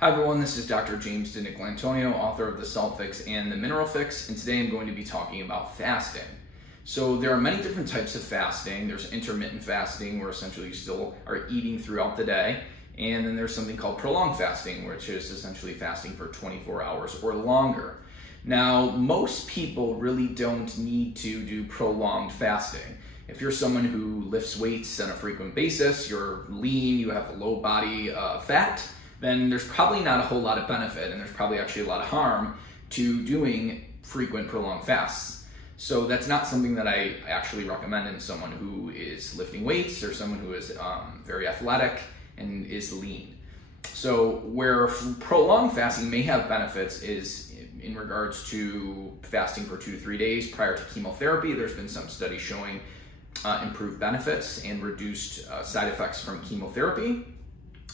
Hi everyone, this is Dr. James DiNicolantonio, author of The Salt Fix and The Mineral Fix, and today I'm going to be talking about fasting. So there are many different types of fasting. There's intermittent fasting, where essentially you still are eating throughout the day, and then there's something called prolonged fasting, which is essentially fasting for 24 hours or longer. Now, most people really don't need to do prolonged fasting. If you're someone who lifts weights on a frequent basis, you're lean, you have a low body fat, then there's probably not a whole lot of benefit, and there's probably actually a lot of harm to doing frequent prolonged fasts. So that's not something that I actually recommend in someone who is lifting weights or someone who is very athletic and is lean. So where prolonged fasting may have benefits is in regards to fasting for 2 to 3 days prior to chemotherapy. There's been some studies showing improved benefits and reduced side effects from chemotherapy.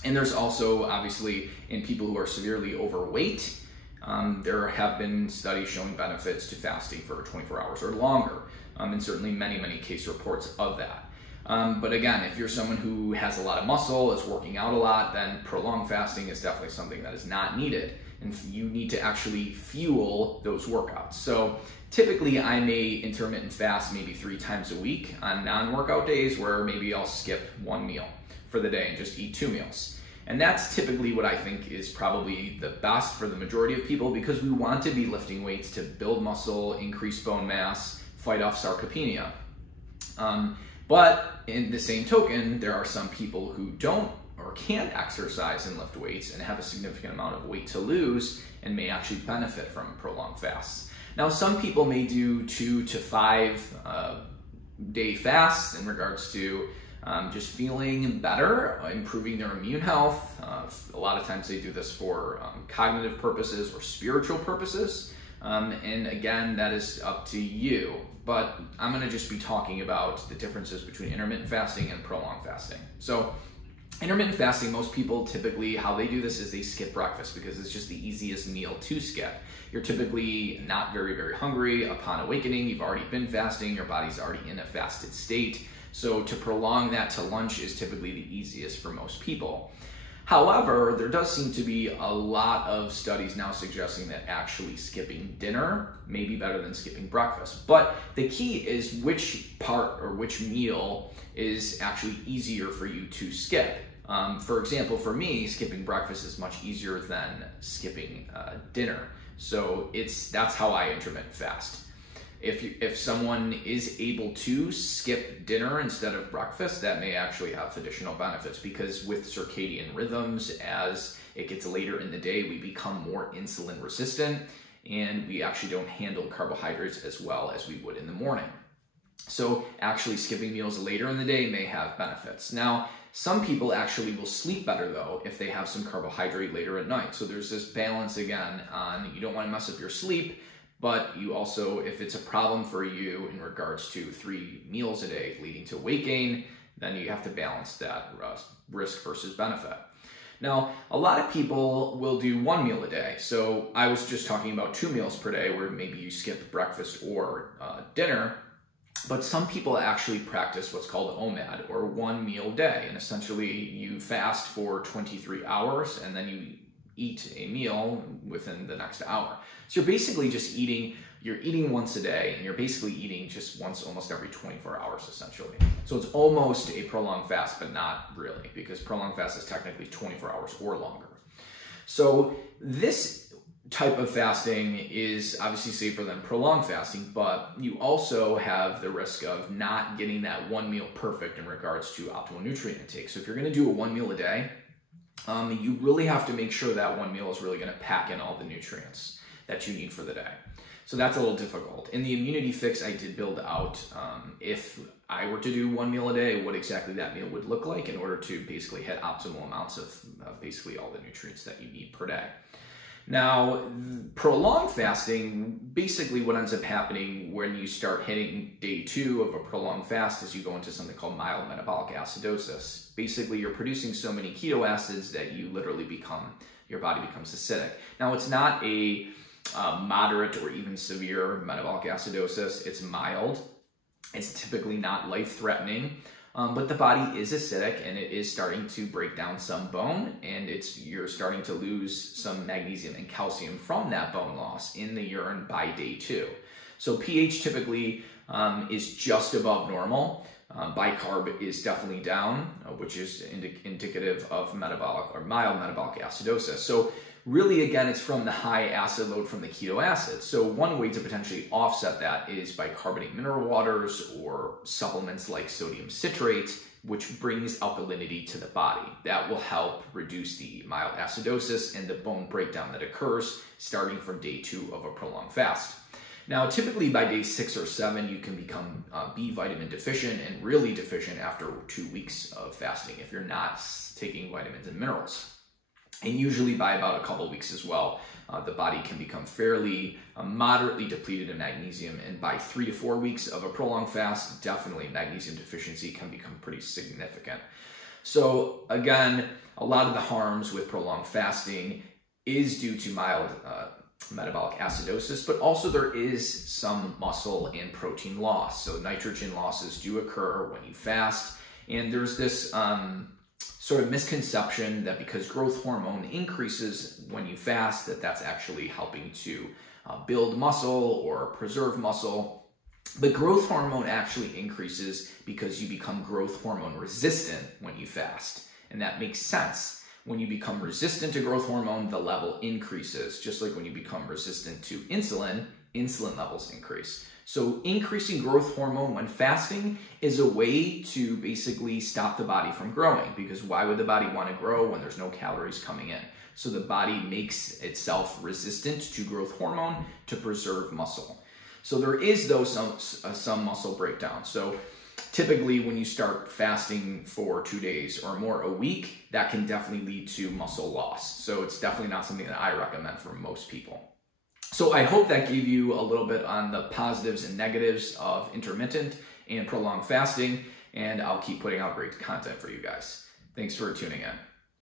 And there's also, obviously, in people who are severely overweight, there have been studies showing benefits to fasting for 24 hours or longer, and certainly many case reports of that. But again, if you're someone who has a lot of muscle, is working out a lot, then prolonged fasting is definitely something that is not needed, and you need to actually fuel those workouts. So typically I may intermittent fast maybe 3 times a week on non-workout days, where maybe I'll skip 1 meal for the day and just eat 2 meals. And that's typically what I think is probably the best for the majority of people, because we want to be lifting weights to build muscle, increase bone mass, fight off sarcopenia. But in the same token, there are some people who don't or can't exercise and lift weights and have a significant amount of weight to lose and may actually benefit from prolonged fasts. Now, some people may do 2 to 5 day fasts in regards to just feeling better, improving their immune health. A lot of times they do this for cognitive purposes or spiritual purposes. And again, that is up to you. But I'm going to just be talking about the differences between intermittent fasting and prolonged fasting. So intermittent fasting, most people typically, how they do this is they skip breakfast because it's just the easiest meal to skip. You're typically not very hungry upon awakening. You've already been fasting. Your body's already in a fasted state. So to prolong that to lunch is typically the easiest for most people. However, there does seem to be a lot of studies now suggesting that actually skipping dinner may be better than skipping breakfast. But the key is which part or which meal is actually easier for you to skip. For example, for me, skipping breakfast is much easier than skipping dinner. So that's how I intermittent fast. If someone is able to skip dinner instead of breakfast, that may actually have additional benefits, because with circadian rhythms, as it gets later in the day, we become more insulin resistant, and we actually don't handle carbohydrates as well as we would in the morning. So actually skipping meals later in the day may have benefits. Now, some people actually will sleep better though if they have some carbohydrate later at night. So there's this balance again on, you don't want to mess up your sleep, but you also, if it's a problem for you in regards to 3 meals a day leading to weight gain, then you have to balance that risk versus benefit. Now, a lot of people will do 1 meal a day. So I was just talking about 2 meals per day, where maybe you skip breakfast or dinner. But some people actually practice what's called OMAD, or 1 meal day. And essentially you fast for 23 hours and then you eat a meal within the next hour. So you're basically just you're eating once a day, and you're basically eating just once almost every 24 hours essentially. So it's almost a prolonged fast, but not really, because prolonged fast is technically 24 hours or longer. So this type of fasting is obviously safer than prolonged fasting, but you also have the risk of not getting that 1 meal perfect in regards to optimal nutrient intake. So if you're going to do a 1 meal a day, you really have to make sure that 1 meal is really going to pack in all the nutrients that you need for the day. So that's a little difficult. In the Immunity Fix, I did build out, if I were to do 1 meal a day, what exactly that meal would look like in order to basically hit optimal amounts of basically all the nutrients that you need per day. Now, prolonged fasting, basically what ends up happening when you start hitting day 2 of a prolonged fast is you go into something called mild metabolic acidosis. Basically, you're producing so many keto acids that you literally your body becomes acidic. Now, it's not a moderate or even severe metabolic acidosis. It's mild. It's typically not life-threatening. But the body is acidic and it is starting to break down some bone, and you're starting to lose some magnesium and calcium from that bone loss in the urine by day 2. So pH typically is just above normal. Bicarb is definitely down, which is indicative of metabolic or mild metabolic acidosis. So really, again, it's from the high acid load from the keto acid. So one way to potentially offset that is bicarbonate mineral waters or supplements like sodium citrate, which brings alkalinity to the body. That will help reduce the mild acidosis and the bone breakdown that occurs starting from day 2 of a prolonged fast. Now, typically by day 6 or 7, you can become B vitamin deficient and really deficient after 2 weeks of fasting if you're not taking vitamins and minerals. And usually by about a couple weeks as well, the body can become fairly moderately depleted in magnesium. And by 3 to 4 weeks of a prolonged fast, definitely magnesium deficiency can become pretty significant. So again, a lot of the harms with prolonged fasting is due to mild metabolic acidosis, but also there is some muscle and protein loss. So nitrogen losses do occur when you fast. And there's this sort of misconception that because growth hormone increases when you fast, that's actually helping to build muscle or preserve muscle. But growth hormone actually increases because you become growth hormone resistant when you fast. And that makes sense. When you become resistant to growth hormone, the level increases. Just like when you become resistant to insulin, insulin levels increase. So increasing growth hormone when fasting is a way to basically stop the body from growing, because why would the body want to grow when there's no calories coming in? So the body makes itself resistant to growth hormone to preserve muscle. So there is, though, some muscle breakdown. So typically when you start fasting for 2 days or more a week, that can definitely lead to muscle loss. So it's definitely not something that I recommend for most people. So I hope that gave you a little bit on the positives and negatives of intermittent and prolonged fasting, and I'll keep putting out great content for you guys. Thanks for tuning in.